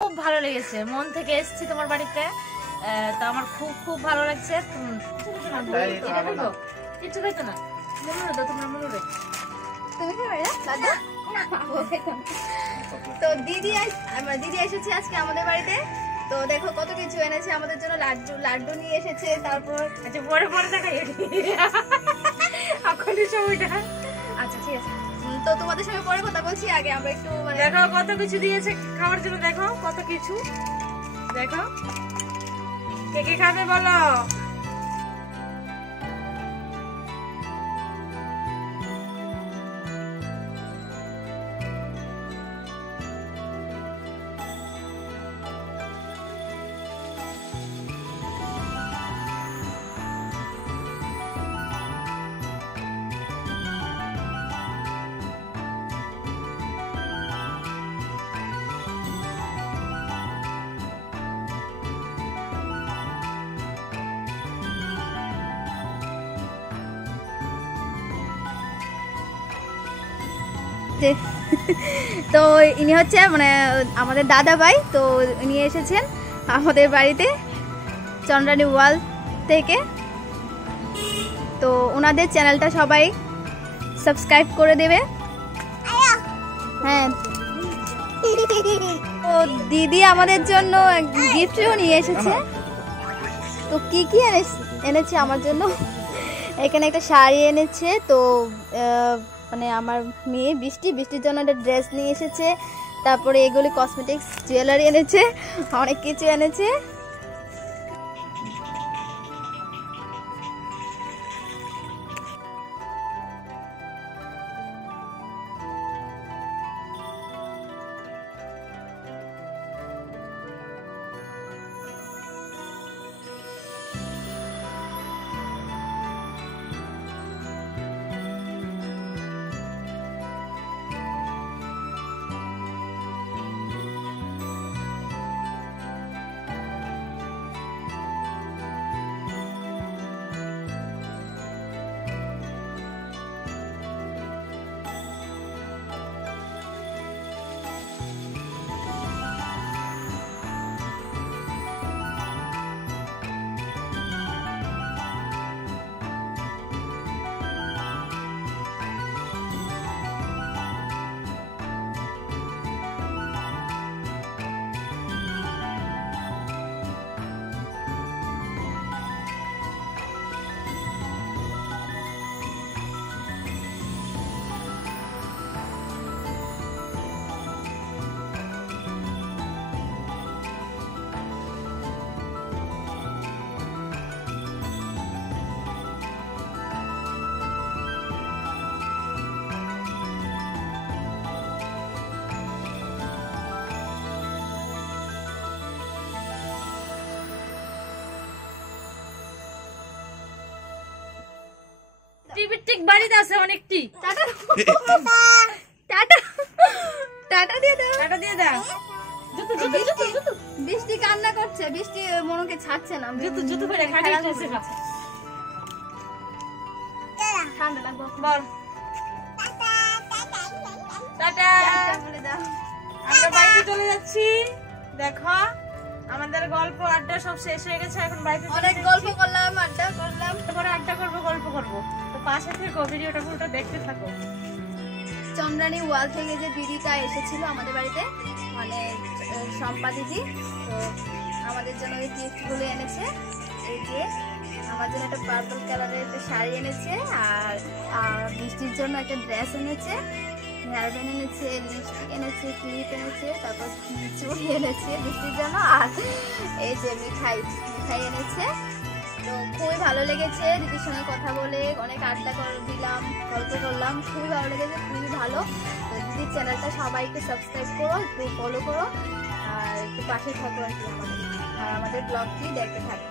খুব ভালো লেগেছে, মন থেকে এসেছি তোমার বাড়িতে, তো আমার খুব খুব ভালো লাগছে। কিছু খাইতো না, তো দিদি এসেছে আজকে আমাদের বাড়িতে। তো দেখো কত কিছু এনেছে আমাদের জন্য, লাড্ডু নিয়ে এসেছে। তারপর আচ্ছা পরে পরে দেখাই এখনই সময়টা। আচ্ছা ঠিক আছে, তো তোমাদের সঙ্গে পরে কথা বলছি। আগে আমরা একটু দেখো কত কিছু দিয়েছে খাওয়ার জন্য, দেখো কত কিছু, দেখো কে কে খাবে বলো। তো ইনি হচ্ছে মানে আমাদের দাদা ভাই। তো ইনি এসেছেন আমাদের বাড়িতে চন্দ্রানী ওয়াল থেকে। তো ওনাদের চ্যানেলটা সবাই সাবস্ক্রাইব করে দেবে। হ্যাঁ, তো দিদি আমাদের জন্য গিফটও নিয়ে এসেছে। তো কি কি এনেছে আমার জন্য, এখানে একটা শাড়ি এনেছে। তো মানে আমার মেয়ে বৃষ্টির জন্য একটা ড্রেস নিয়ে এসেছে। তারপরে এগুলি কসমেটিক্স জুয়েলারি এনেছে, অনেক কিছু এনেছে। টিভির ঠিক বাড়িতে আছে অনেকটি। টাটা টাটা টাটা দিয়ে দাও, টাকা দিয়ে দাও। বৃষ্টি কান্না করছে, বৃষ্টি মনকে ছাড়ছে না। জুতো জুতো করে খাটে চলছে না, ঠান্ডা লাগবে। বল টাটা বলে দাও। আমরা বাড়িতে চলে যাচ্ছি। দেখো আমাদের গল্প আড্ডা সব শেষ হয়ে গেছে, এখন বাড়িতে অনেক গল্প করলাম, আড্ডা করলাম। তারপরে আড্ডা করবো, গল্প করবো। তো পাশে থেকো, ভিডিওটা পুরোটা দেখতে থাকো। চন্দ্রানী ওয়াল থেকে যে দিদিটা এসেছিল আমাদের বাড়িতে, মানে শম্পা দিদি, তো আমাদের জন্য ওই গিফটগুলো এনেছে। এই যে আমার জন্য একটা পার্পল কালারের একটা শাড়ি এনেছে, আর বৃষ্টির জন্য একটা ড্রেস এনেছে, হেয়ার ব্যান্ড এনেছে, লিপস্টিক এনেছে, ক্লিপ এনেছে, তারপর চুড়ি এনেছে বৃষ্টির জন্য, আর এই যে মিঠাই এনেছে। তো খুবই ভালো লেগেছে, দিদির সঙ্গে কথা বলে অনেক আড্ডা দিলাম, গল্প করলাম, খুবই ভালো লেগেছে, খুবই ভালো। তো দিদির চ্যানেলটা সবাই একটু সাবস্ক্রাইব করো, একটু ফলো করো, আর একটু পাশে থাকো আর কি আমাদের ব্লগটি দেখতে থাকো।